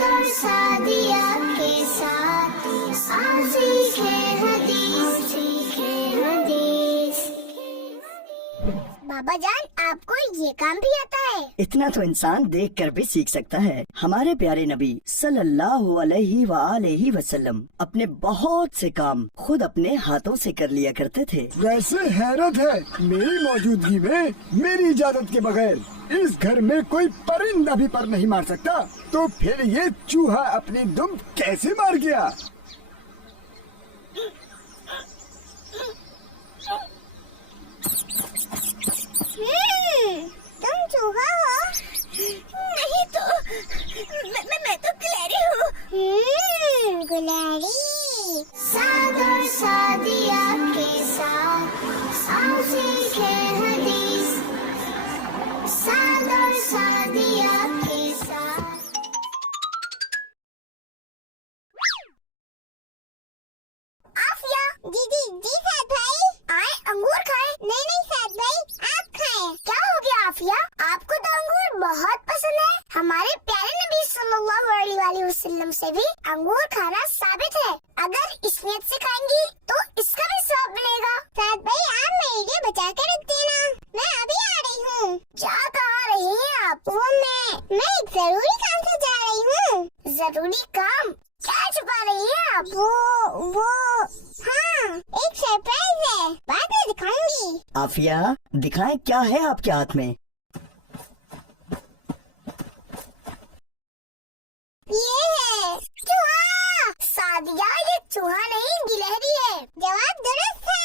साद और सादिया के साथ आओ सीखे हदीस, सीखे हदीस। बाबा जान, आपको ये काम भी आता है? इतना तो इंसान देख कर भी सीख सकता है। हमारे प्यारे नबी सल्लल्लाहु अलैहि वसल्लम अपने बहुत से काम खुद अपने हाथों से कर लिया करते थे। वैसे हैरत है, मेरी मौजूदगी में मेरी इजाजत के बगैर इस घर में कोई परिंदा भी पर नहीं मार सकता, तो फिर ये चूहा अपनी दुम कैसे मार गया? तुम चूहा हो? नहीं तो मैं तो गिलहरी हूँ। गिलहरी। साद और सादिया के साथ आओ सीखे हदीस, साद और सादिया के साथ। आफिया, जी साद भाई, आए अंगूर खाएं। नहीं साद भाई, आप खाएं। क्या हो गया आफिया, आपको तो अंगूर बहुत पसंद है। हमारे प्यारे नबी सल्लल्लाहु अलैहि वसल्लम से भी अंगूर खाना साबित है। अगर इस नियत से खाएंगी तो इसका भी स्वाब मिलेगा। साद भाई, आप मेरे लिए बचा कर रख देना, मैं अभी आ रही हूँ। जा कहाँ रही हैं आप? वो मैं एक जरूरी काम से जा रही हूँ। जरूरी काम? क्या छुपा रही हैं आप? वो हाँ, एक सरप्राइज है, बाद में दिखाऊंगी। आफिया, दिखाएं क्या है आपके हाथ में? ये है चूहा। सादिया, ये चूहा नहीं गिलहरी है। जवाब दुरुस्त है।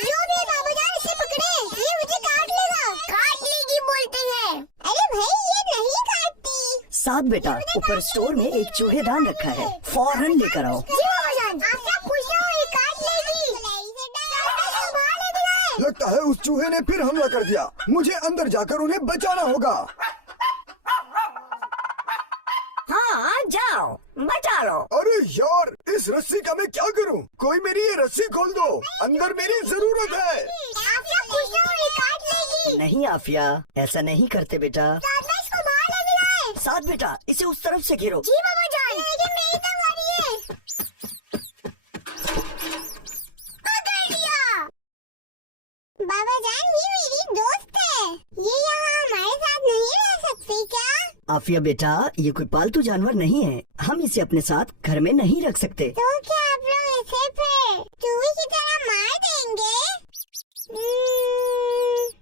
जो भी बाबा जान, इसे पकड़े, ये मुझे काट लेगा। काट लेगी बोलते हैं? अरे भाई, ये नहीं काटती। साथ बेटा, ऊपर स्टोर में एक चूहेदान रखा है, फौरन लेकर आओ। जी बाबा जान, आपसे पूछ रहा हूँ, ये काट लेगी। लगता है उस चूहे ने फिर हमला कर दिया। मुझे अंदर जाकर उन्हें बचाना होगा। हाँ, जाओ बचा लो। अरे यार, इस रस्सी का मैं क्या करूं? कोई मेरी ये रस्सी खोल दो, अंदर मेरी जरूरत है। आपसे पूछ रहा हूँ, ये काट लेगी। नहीं आफिया, ऐसा नहीं करते बेटा। इसको बाहर ले जाए। साथ बेटा, इसे उस तरफ से घेरो। जी बाबा जान, लेकिन मेरी तलवारी है। पकड़ लिया। बाबा जान, ये मेरी दोस्त है, ये यहाँ हमारे साथ नहीं रह सकती क्या? आफिया बेटा, ये कोई पालतू जानवर नहीं है, हम इसे अपने साथ घर में नहीं रख सकते। तो क्या आप लोग इसे फिर चूहे की तरह मार देंगे?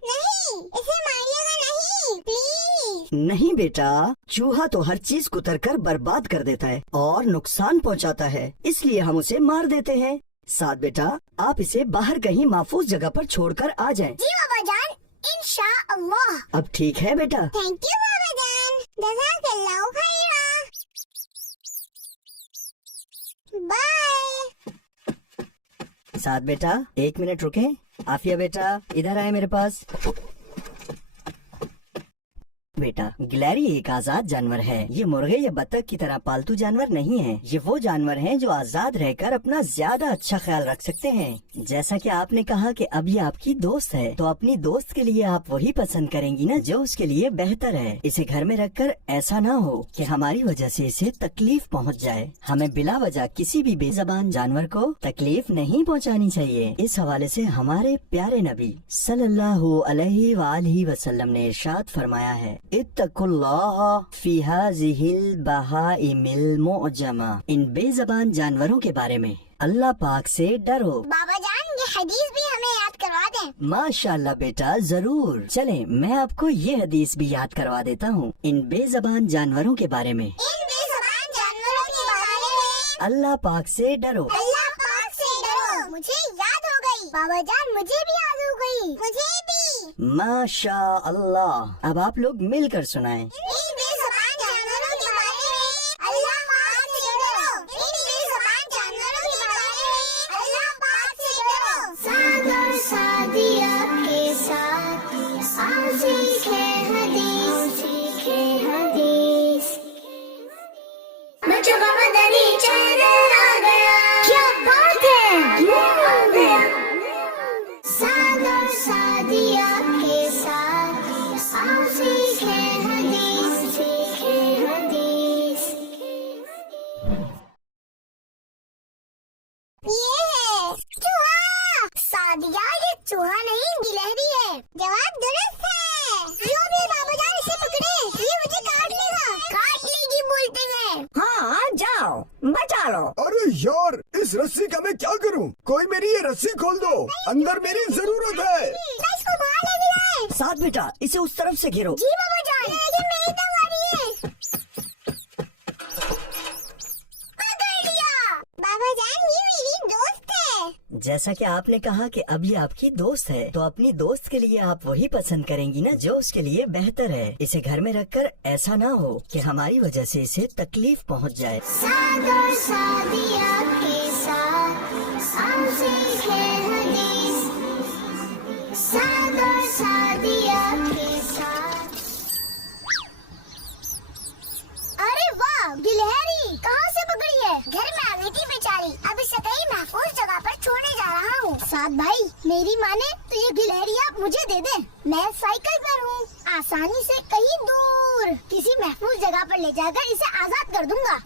नहीं, इसे मारिएगा नहीं, प्लीज। नहीं बेटा, चूहा तो हर चीज कुतर कर बर्बाद कर देता है और नुकसान पहुंचाता है, इसलिए हम उसे मार देते हैं। साथ बेटा, आप इसे बाहर कहीं महफूज जगह पर छोड़कर आ जाएं। जी बाबा जान, इंशाअल्लाह। अब ठीक है बेटा। थैंक यू बाबा जान, जज़ाकल्लाहु खैरा। बाय। साथ बेटा, 1 मिनट रुके। आफिया बेटा, इधर आए मेरे पास। बेटा, गिलहरी एक आजाद जानवर है। ये मुर्गे या बतख की तरह पालतू जानवर नहीं है। ये वो जानवर हैं जो आजाद रहकर अपना ज्यादा अच्छा ख्याल रख सकते हैं। जैसा कि आपने कहा कि अब ये आपकी दोस्त है, तो अपनी दोस्त के लिए आप वही पसंद करेंगी ना जो उसके लिए बेहतर है। इसे घर में रखकर ऐसा ना हो कि हमारी वजह से इसे तकलीफ पहुंच जाए। हमें बिला वजह किसी भी बेज़बान जानवर को तकलीफ नहीं पहुंचानी चाहिए। इस हवाले से हमारे प्यारे नबी सल्लल्लाहु अलैहि वसल्लम ने इरशाद फरमाया है, इत्तकुल्लाह फी हाज़िहिल बहाइमिल मुअजमा। इन बेज़बान जानवरों के बारे में अल्लाह पाक से डरो। बाबा जान, ये हदीस भी हमें याद करवा दें। माशाल्लाह बेटा, जरूर। चलें, मैं आपको ये हदीस भी याद करवा देता हूँ। इन बेज़बान जानवरों के बारे में, इन बेज़बान जानवरों के बारे में अल्लाह पाक से डरो। अल्लाह पाक से डरो। मुझे याद हो गई बाबा जान, मुझे भी याद हो गई। मुझे भी। माशा अल्लाह। अब आप लोग मिलकर सुनाएं। इन बेज़बान जानवरों के बारे में अल्लाह पाक से डरो। इन बेज़बान जानवरों के बारे में अल्लाह पाक से डरो। साद और सादिया के साथ आओ सीखे हदीस, सीखे हदीस। बच्चों का मदनी चैनल आ गया। क्या बात है, ये आ गया। साद और सादिया के साथ आओ सीखे हदीस। लो। अरे यार, इस रस्सी का मैं क्या करूं? कोई मेरी ये रस्सी खोल दो, अंदर मेरी जरूरत है। मैं इसको बाहर ले गया है। साथ बेटा, इसे उस तरफ से घेरो। जी बाबा जान, ये मेरी तगारी है। पकड़ लिया। बाबा जान, ये मेरी दोस्त है। जैसा कि आपने कहा कि अब ये आपकी दोस्त है, तो अपनी दोस्त के लिए आप वही पसंद करेंगी ना जो उसके लिए बेहतर है। इसे घर में रखकर ऐसा ना हो कि हमारी वजह से इसे तकलीफ पहुंच जाए। साद और सादिया के साथ सांसें है हदीस। साद और सादिया के साथ। अरे वाह, गिलहरी कहाँ से पकड़ी है? घर में आ गई थी बेचारी। अब इसे कहीं महफूज जगह पर छोड़ने जा रहा हूँ। साद भाई, मेरी माने तो ये गिलहरी आप मुझे दे दें। मैं साइकिल पर हूँ, आसानी से कहीं दूर किसी महफूज जगह पर ले जाकर इसे आजाद कर दूंगा।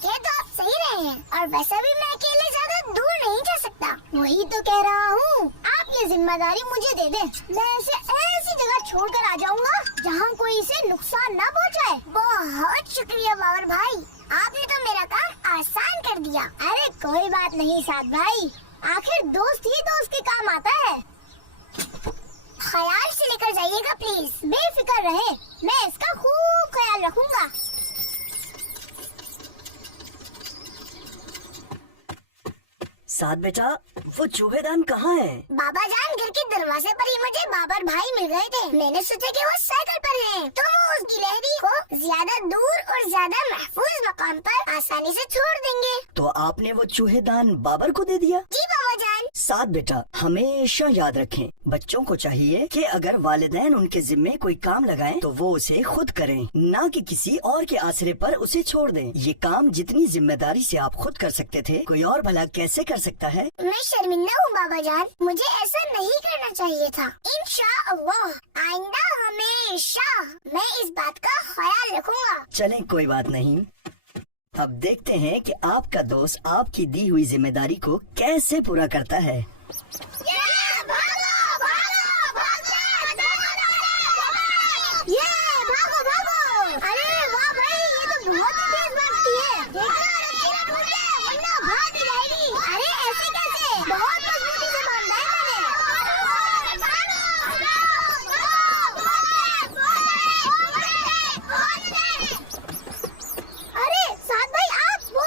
ये तो आप सही रहे हैं, और वैसे भी मैं अकेले ज्यादा दूर नहीं जा सकता। वही तो कह रहा हूँ, आप ये जिम्मेदारी मुझे दे दें। मैं इसे ऐसी जगह छोड़कर आ जाऊंगा जहाँ कोई इसे नुकसान न पहुँचाए। बहुत शुक्रिया बाबर भाई, आपने तो मेरा काम आसान कर दिया। अरे कोई बात नहीं साद भाई, आखिर दोस्त ही दोस्त के काम आता है। ख्याल से लेकर जाइएगा प्लीज। बेफिक्र रहे, मैं इसका खूब ख्याल रखूंगा। साथ बेटा, वो चूहेदान कहाँ है? बाबा जान, घर के दरवाजे पर ही मुझे बाबर भाई मिल गए थे। मैंने सोचा कि वो साइकिल पर हैं, तो वो उस गिलहरी को ज्यादा दूर और ज्यादा महफूज मकाम पर आसानी से छोड़ देंगे। तो आपने वो चूहेदान बाबर को दे दिया? जी बाबा जान। साथ बेटा, हमेशा याद रखें, बच्चों को चाहिए कि अगर वालिदैन उनके जिम्मे कोई काम लगाएं तो वो उसे खुद करें, ना कि किसी और के आसरे पर उसे छोड़ दें। ये काम जितनी जिम्मेदारी से आप खुद कर सकते थे, कोई और भला कैसे कर सकता है? मैं शर्मिंदा हूँ बाबा जान, मुझे ऐसा नहीं करना चाहिए था। इंशाअल्लाह आइंदा हमेशा मैं इस बात का ख्याल रखूंगा। चलें, कोई बात नहीं। अब देखते हैं कि आपका दोस्त आपकी दी हुई जिम्मेदारी को कैसे पूरा करता है। अरे वाह भाई, ये तो बहुत तेज भागती है। देखना रस्सी न टूट जाए, वरना भाग जाएगी। अरे ऐसे कैसे? बहुत मजबूती से बांधा है मैंने। अरे साथ भाई, आप वो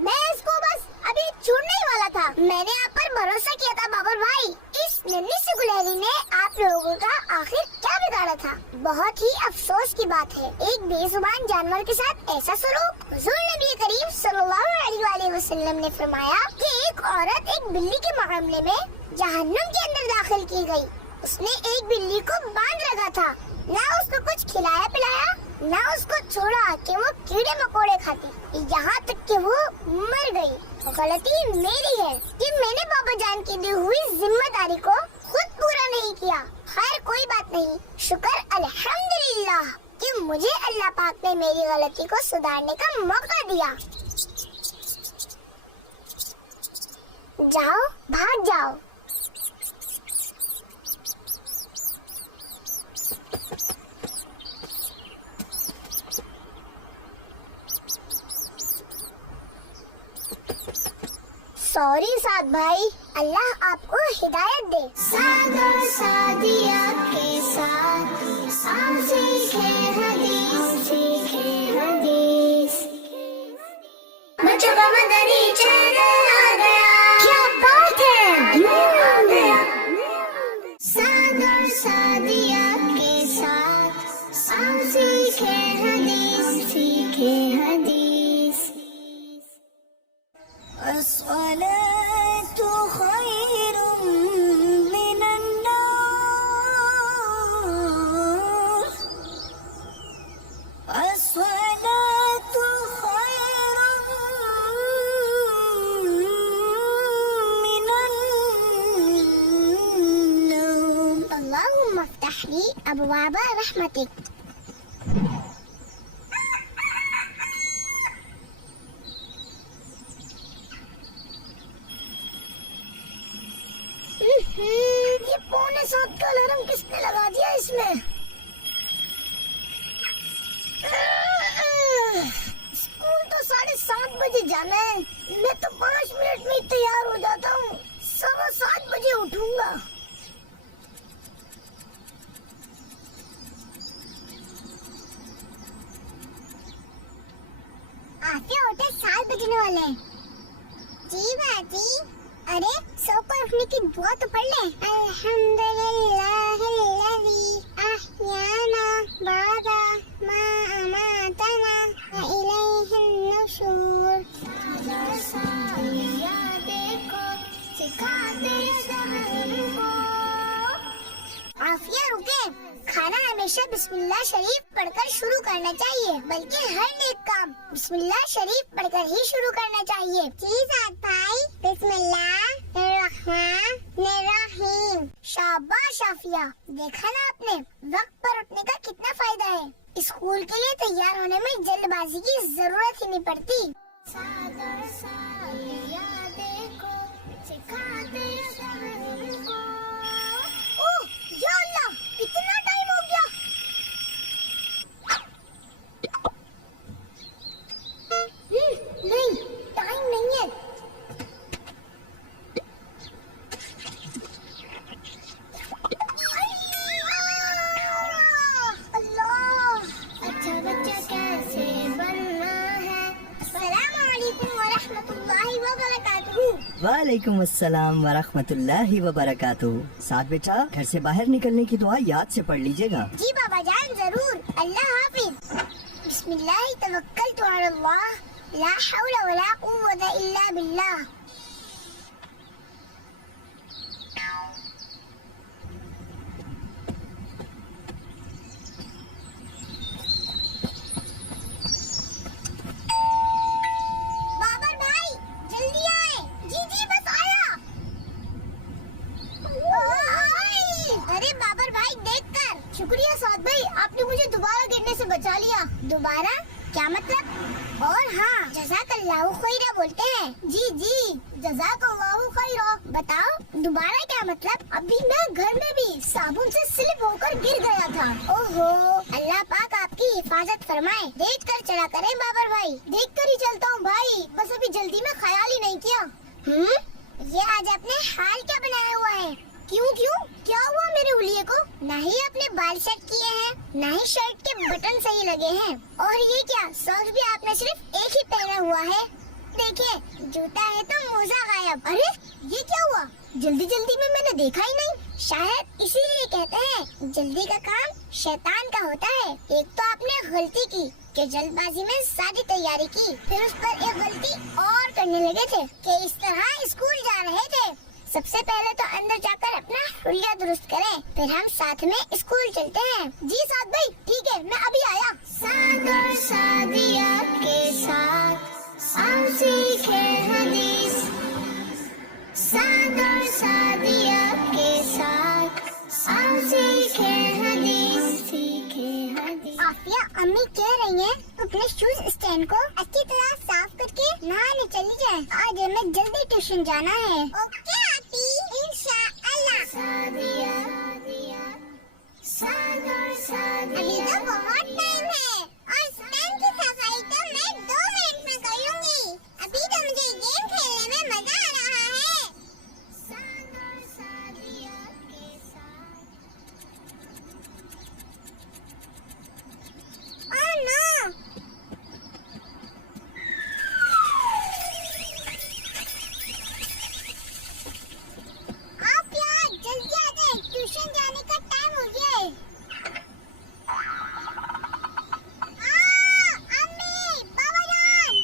मैं इसको बस अभी छोड़ने ही वाला था। मैंने आप पर भरोसा किया था बाबर भाई। इस नन्ही सी गुलहरी ने आप लोगों का आखिर क्या बिगाड़ा था? बहुत ही अफसोस की बात है, एक बेजुबान जानवर के साथ ऐसा सलूक। हुजूर नबी करीम सल्लल्लाहु अलैहि वसल्लम ने फरमाया कि एक औरत एक बिल्ली के मामले में जहन्नुम के अंदर दाखिल की गई। उसने एक बिल्ली को बांध रखा था, ना उसको कुछ खिलाया पिलाया, ना उसको छोड़ा कि वो कीड़े मकोड़े खाती, यहाँ तक कि वो मर गई। गलती मेरी है कि मैंने बाबा जान की दी हुई जिम्मेदारी को खुद पूरा नहीं किया। खैर कोई बात नहीं, शुक्र अल्हम्दुलिल्लाह कि मुझे अल्लाह पाक ने मेरी गलती को सुधारने का मौका दिया। जाओ, भाग जाओ। सॉरी साद भाई, अल्लाह आपको हिदायत दे। साद और सादिया के साथ सांसें है हदीस। बच्चों का मदनी चैनल आ गया, क्या बात है, आ गया। साद और सादिया के साथ सांसें है हदीस। अस्सलातु खैरुम मिनन नौम। अस्सलातु खैरुम मिनन नौम। अल्लाहुम्मा अफ्तह ली अबवाब रहमतिक। ये पौने 7 का अलार्म किसने लगा दिया इसमें? स्कूल तो 7:30 बजे क्या मैं तो 5 मिनट में ही तैयार हो जाता हूँ। 7:15 बजे उठूंगा। आफिया उठे, 7 बजने वाले हैं। जी बाजी। अरे सो को उठने की दुआ तो पढ़ ले। अल्हम्दुलिल्लाहिल्लज़ी अहयाना बअदा मा अमातना व इलैहिन नुशूर। आफिया रुके। खाना हमेशा बिस्मिल्लाह शरीफ पढ़कर शुरू करना चाहिए, बल्कि हर नेक काम बिस्मिल्लाह शरीफ पढ़कर ही शुरू करना चाहिए। जी साथ भाई। बिस्मिल्लाहिर्रहमानिर्रहीम। शाबाश आफिया, देखा ना आपने वक्त पर उठने का कितना फायदा है। स्कूल के लिए तैयार होने में जल्दबाजी की जरूरत ही नहीं पड़ती। ओह या अल्लाह, इतना टाइम हो गया। नहीं, टाइम नहीं है। अल्लाह, अच्छा बच्चा कैसे बनना है। अस्सलामुअलैकुम वरहमतुल्लाहि वबरकातुहू। वालेकुम अस्सलाम वरहमतुल्लाहि वबरकातुहू। साथ बेटा, घर से बाहर निकलने की दुआ याद से पढ़ लीजिएगा। जी बाबा जान, जरूर। अल्लाह हाफिज। बिस्मिल्लाह तवक्कलतु अल्लाह, ला हौला वला कुव्वता इल्ला बिल्लाह। बाबर भाई जल्दी आए। जी जी बस आया। अरे बाबर भाई देखकर। शुक्रिया साद भाई, आपने मुझे दोबारा गिरने से बचा लिया। दोबारा क्या मतलब? और हाँ, जज़ाकल्लाहु खैरा बोलते हैं। जी जी, जज़ाकल्लाहु खैरा। बताओ दोबारा क्या मतलब? अभी मैं घर में भी साबुन से स्लिप होकर गिर गया था। ओहो, अल्लाह पाक आपकी हिफाजत फरमाए। देख कर चला करें बाबर भाई। देख कर ही चलता हूँ भाई, बस अभी जल्दी में ख्याल ही नहीं किया। ये आज आपने हाल क्या बनाया हुआ है? क्यों क्यों क्या हुआ मेरे उलिये को? ना ही आपने बाल सेट किए हैं, ना ही शर्ट के बटन सही लगे हैं। और ये क्या, सॉक्स भी आपने सिर्फ एक ही पहना हुआ है। देखिए, जूता है तो मोजा गायब। अरे ये क्या हुआ? जल्दी जल्दी में मैंने देखा ही नहीं। शायद इसीलिए कहते हैं जल्दी का काम शैतान का होता है। एक तो आपने गलती की कि जल्दबाजी में सारी तैयारी की, फिर उस पर एक गलती और करने लगे थे कि इस तरह स्कूल जा रहे थे। सबसे पहले तो अंदर जाकर अपना हुलिया दुरुस्त करें, फिर हम साथ में स्कूल चलते हैं। जी साथ भाई, ठीक है, मैं अभी आया। सागर सादिया के साथ आओ सीखे हदीस। सागर सादिया के साथ आओ सीखे हदीस। आफिया, अम्मी कह रही हैं अपने शूज स्टैंड को अच्छी तरह साफ करके नहाने चली जाए। आज हमें जल्दी ट्यूशन जाना है। ओके आंटी, इंशाअल्लाह। अभी तो बहुत टाइम है और स्टैंड की सफाई तो मैं 2 मिनट में करूँगी। अभी तो मुझे गेम खेलने में मजा आ रहा है। Oh no! आप यार जल्दी आ जाए, ट्यूशन जाने का टाइम हो गया है। अम्मी, बाबा जान।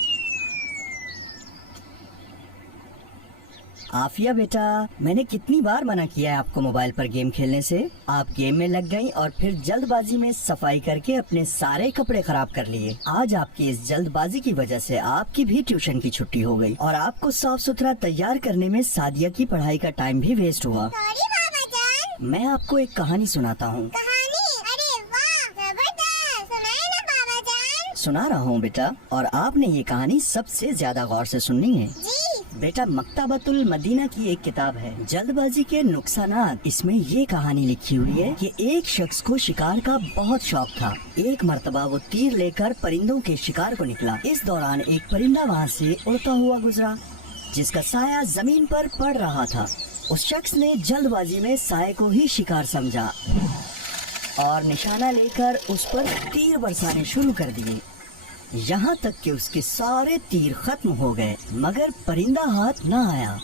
आफिया बेटा, मैंने कितनी बार मना किया है आपको मोबाइल पर गेम खेलने से। आप गेम में लग गई और फिर जल्दबाजी में सफाई करके अपने सारे कपड़े खराब कर लिए। आज आपकी इस जल्दबाजी की वजह से आपकी भी ट्यूशन की छुट्टी हो गई और आपको साफ सुथरा तैयार करने में सादिया की पढ़ाई का टाइम भी वेस्ट हुआ। सॉरी बाबा जान। मैं आपको एक कहानी सुनाता हूँ। कहानी? अरे वाह, जबरदस्त। सुनाए ना बाबा जान। सुना रहा हूँ बेटा, और आपने ये कहानी सबसे ज्यादा गौर से सुननी है। जी। बेटा, मकतबतुल मदीना की एक किताब है, जल्दबाजी के नुकसानात। इसमें ये कहानी लिखी हुई है कि एक शख्स को शिकार का बहुत शौक था। एक मर्तबा वो तीर लेकर परिंदों के शिकार को निकला। इस दौरान एक परिंदा वहाँ से उड़ता हुआ गुजरा, जिसका साया जमीन पर पड़ रहा था। उस शख्स ने जल्दबाजी में साये को ही शिकार समझा और निशाना लेकर उस पर तीर बरसाने शुरू कर दिए, यहाँ तक कि उसके सारे तीर खत्म हो गए, मगर परिंदा हाथ न आया।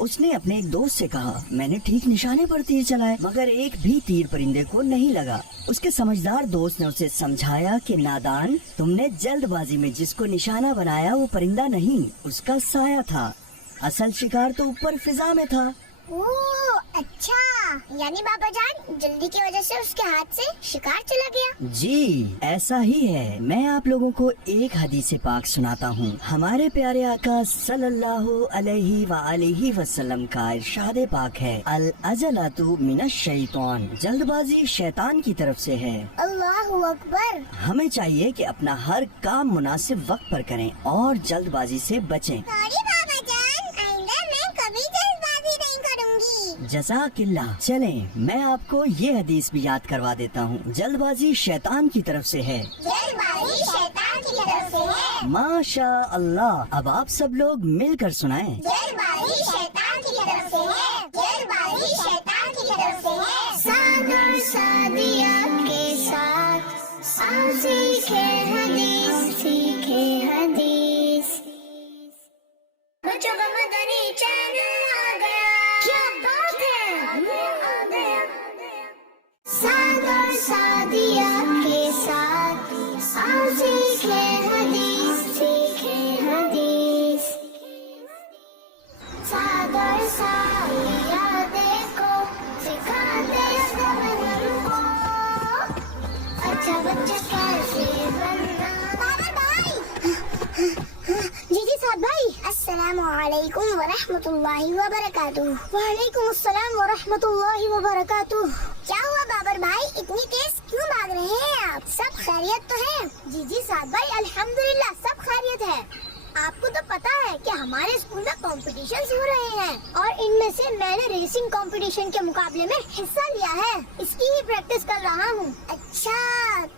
उसने अपने एक दोस्त से कहा, मैंने ठीक निशाने पर तीर चलाए, मगर एक भी तीर परिंदे को नहीं लगा। उसके समझदार दोस्त ने उसे समझाया कि नादान, तुमने जल्दबाजी में जिसको निशाना बनाया वो परिंदा नहीं, उसका साया था। असल शिकार तो ऊपर फिजा में था। ओह अच्छा, यानी बाबा जान जल्दी की वजह से उसके हाथ से शिकार चला गया। जी ऐसा ही है। मैं आप लोगों को एक हदीस पाक सुनाता हूँ। हमारे प्यारे आका सल्लल्लाहु अलैहि वसल्लम का इरशाद पाक है, अल अजलतु मिनश शैतान, जल्दबाजी शैतान की तरफ से है। अल्लाहु अकबर। हमें चाहिए कि अपना हर काम मुनासिब वक्त पर करें और जल्दबाजी से बचें। सॉरी बाबा जान, आइंदा मैं कभी जल्दबाजी नहीं करूँगी। जज़ाकिल्लाह। चलें, मैं आपको ये हदीस भी याद करवा देता हूँ, जल्दबाजी शैतान की तरफ से है। जल्दबाजी शैतान की तरफ से है। माशा अल्लाह। अब आप सब लोग मिलकर सुनाएं। जल्दबाजी शैतान की तरफ से है। जल्दबाजी शैतान की तरफ से है। साद और सादिया के साथ सीखे हदीस, सीखे हदीस। बच्चों का मदनी चैनल आ गया, क्या बात है, आ गया। साद और सादिया के साथ सीखे हदीस, सीखे हदीस। साद और सादिया देखो, सिखाते सब को, अच्छा बच्चा कैसे बनना। बाबा भाई। जी साद भाई, अस्सलामु अलैकुम व रहमतुल्लाहि व बरकातुहू। वालेकुम अस्सलाम व रहमतुल्लाहि व बरकातुहू। क्या हुआ बाबर भाई, इतनी तेज क्यों भाग रहे हैं आप? सब खैरियत तो है? जी साद भाई, अल्हम्दुलिल्लाह सब खैरियत है। आपको तो पता है कि हमारे स्कूल में कॉम्पिटिशन्स हो रहे हैं और इनमें से मैंने रेसिंग कंपटीशन के मुकाबले में हिस्सा लिया है। इसकी ही प्रैक्टिस कर रहा हूँ। अच्छा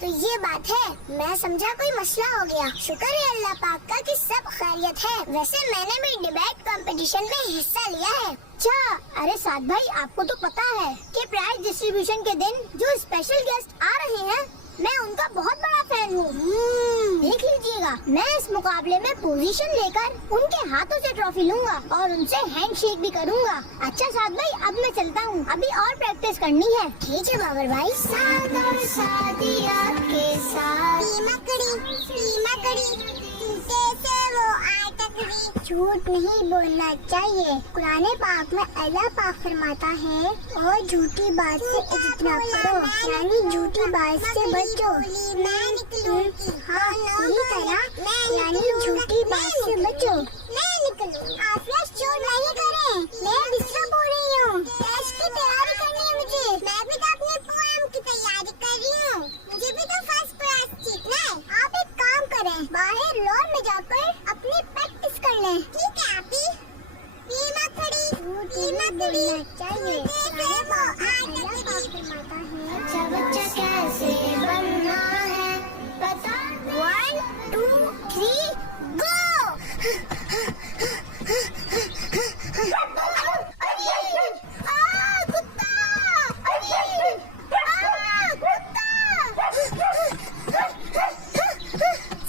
तो ये बात है, मैं समझा कोई मसला हो गया। शुक्र है अल्लाह पाक का कि सब खैरियत है। वैसे मैंने भी डिबेट कंपटीशन में हिस्सा लिया है। अच्छा, अरे साद भाई आपको तो पता है कि प्राइज डिस्ट्रीब्यूशन के दिन जो स्पेशल गेस्ट आ रहे हैं, मैं उनका बहुत बड़ा फैन हूँ। देख लीजिएगा, मैं इस मुकाबले में पोजीशन लेकर उनके हाथों से ट्रॉफी लूंगा और उनसे हैंडशेक भी करूंगा। अच्छा साद भाई, अब मैं चलता हूँ, अभी और प्रैक्टिस करनी है। ठीक है बाबर भाई। साद और सादिया के साथ झूठ नहीं बोलना चाहिए। कुरान पाक में अल्लाह पाक फरमाता है, और झूठी बात से इतना करो, यानी झूठी बात से बचो। हाँ यही तरह, यानी झूठी बात से बचो। मैं निकलूं। आप शोर नहीं करें, मैं बिस्रा बोल रही हूँ। टेस्ट की तैयारी करनी है मुझे। मैं भी तो अपने पोएम की तैयारी कर रही हूँ, मुझे भी तो फर्स्ट प्राइज जीतना है। आप एक काम करें, बाहर लॉन में जाकर अपनी प्रैक्टिस कर लें। ठीक है आपी। चाहिए। अच्छा बच्चा कैसे बनना है बता। 1 2 3 गो। कुत्ता।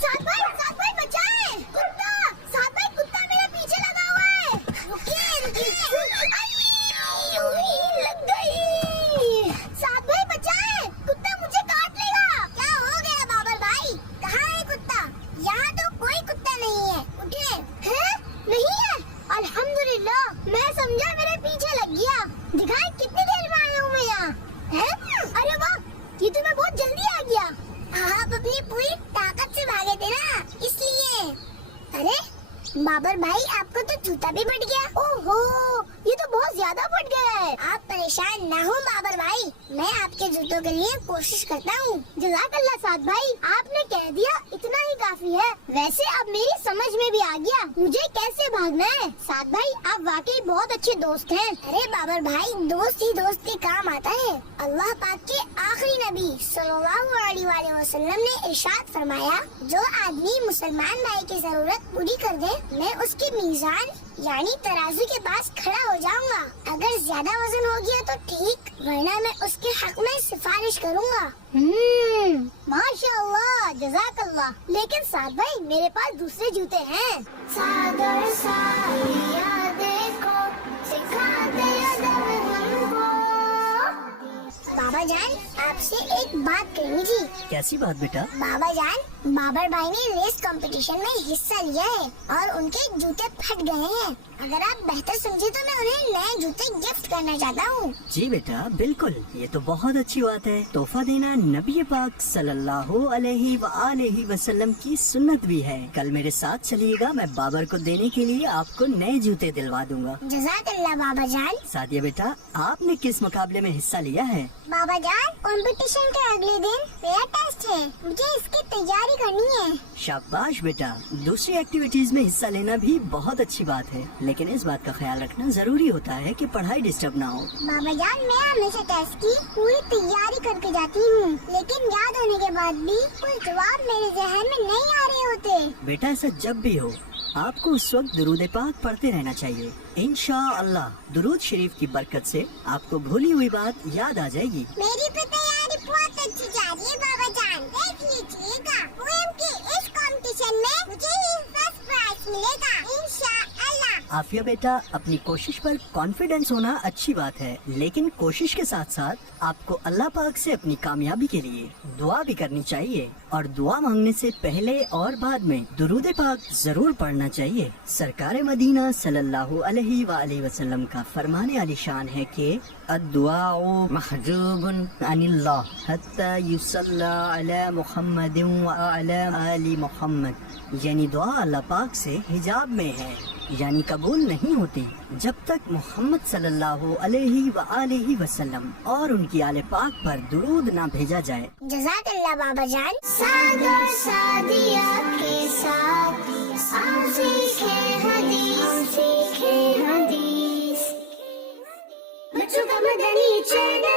साथ भाई बचाए। कुत्ता मेरे पीछे लगा हुआ है। रुकिए। लग गई। साथ भाई बचाए, कुत्ता मुझे काट लेगा। क्या हो गया बाबर भाई, कहाँ है कुत्ता? यहाँ तो कोई कुत्ता नहीं है। उठे। हैं? नहीं है? अल्हम्दुलिल्लाह, मैं समझा मेरे पीछे लग गया। दिखाए कितनी देर में आया हूँ मैं यहाँ। अरे वाह, ये तो मैं बहुत जल्दी आ गया। आप अपनी पूरी ताकत से भागे थे ना, इसलिए। अरे बाबर भाई, आपको तो जूता भी फट गया। ओहो, ये तो बहुत ज्यादा फट गया है। आप परेशान ना हो बाबर भाई, मैं आपके जूतों के लिए कोशिश करता हूँ। जज़ाकल्लाह साद भाई, आपने कह दिया इतना ही काफी है। वैसे अब मेरी समझ में भी आ गया मुझे कैसे भागना है। साद भाई आप वाकई बहुत अच्छे दोस्त हैं। अरे बाबर भाई, दोस्त ही दोस्त के काम आता है। अल्लाह पाक के आखिरी नबी सल्लल्लाहु अलैहि वसल्लम ने इरशाद फरमाया, जो आदमी मुसलमान भाई की जरूरत पूरी कर दे, मैं उसके मीज़ान यानी तराजू के पास खड़ा हो जाऊंगा। अगर ज्यादा वजन हो गया तो ठीक, वरना मैं उसके हक में सिफारिश करूंगा। माशाअल्लाह, जज़ाकल्लाह। लेकिन साद भाई मेरे पास दूसरे जूते हैं। सागर सारिया देखो, सिखा दे अदब हमको। बाबा जान, आपसे एक बात करनी थी। कैसी बात बेटा? बाबा जान, बाबर भाई ने रेस कंपटीशन में हिस्सा लिया है और उनके जूते फट गए हैं। अगर आप बेहतर समझे तो मैं उन्हें नए जूते गिफ्ट करना चाहता हूँ। जी बेटा बिल्कुल, ये तो बहुत अच्छी बात है। तोहफा देना नबी पाक सल्लल्लाहु अलैहि वसल्लम की सुन्नत भी है। कल मेरे साथ चलिएगा, मैं बाबर को देने के लिए आपको नए जूते दिलवा दूंगा। जज़ाकल्लाह बाबा जान। सादिया बेटा, आपने किस मुकाबले में हिस्सा लिया है? बाबा जान, कंपटीशन के अगले दिन मेरा टेस्ट है, मुझे इसकी तैयारी करनी है। शाबाश बेटा, दूसरी एक्टिविटीज में हिस्सा लेना भी बहुत अच्छी बात है, लेकिन इस बात का ख्याल रखना जरूरी होता है कि पढ़ाई डिस्टर्ब ना हो। बाबा जान, मैं हमेशा टेस्ट की पूरी तैयारी करके जाती हूँ, लेकिन याद होने के बाद भी कुछ जवाब मेरे जहन में नहीं आ रहे होते। बेटा ऐसा जब भी हो, आपको उस वक्त दुरूद पाक पढ़ते रहना चाहिए। इंशाअल्लाह दुरूद शरीफ की बरकत से आपको भूली हुई बात याद आ जाएगी। मेरी भी तैयारी बहुत अच्छी जा रही है बाबा जान। देख लीजिएगा, पोएम के इस कंपटीशन में मुझे ही फर्स्ट प्राइज मिलेगा इंशाअल्लाह। आफिया बेटा, अपनी कोशिश पर कॉन्फिडेंस होना अच्छी बात है, लेकिन कोशिश के साथ साथ आपको अल्लाह पाक से अपनी कामयाबी के लिए दुआ भी करनी चाहिए, और दुआ मांगने से पहले और बाद में दुरूद पाक जरूर पढ़ना चाहिए। सरकार मदीना सल्लल्लाहु अलैहि वसल्लम का फरमाने आली शान है कि अद्दुआउ महजूबुन अनिल्लाह हत्ता युसल्ला अला मुहम्मदिन व अला आलि मुहम्मद, यानी दुआ अल्लाह पाक से हिजाब में है, यानी कबूल नहीं होती जब तक मोहम्मद सल्लल्लाहु अलैहि वसल्लम और उनकी आले पाक पर दुरूद ना भेजा जाए। जज़ाकल्लाह बाबा जान। सागर सादिया के साथ सीखे हदीस, बच्चों का मदनी चैनल।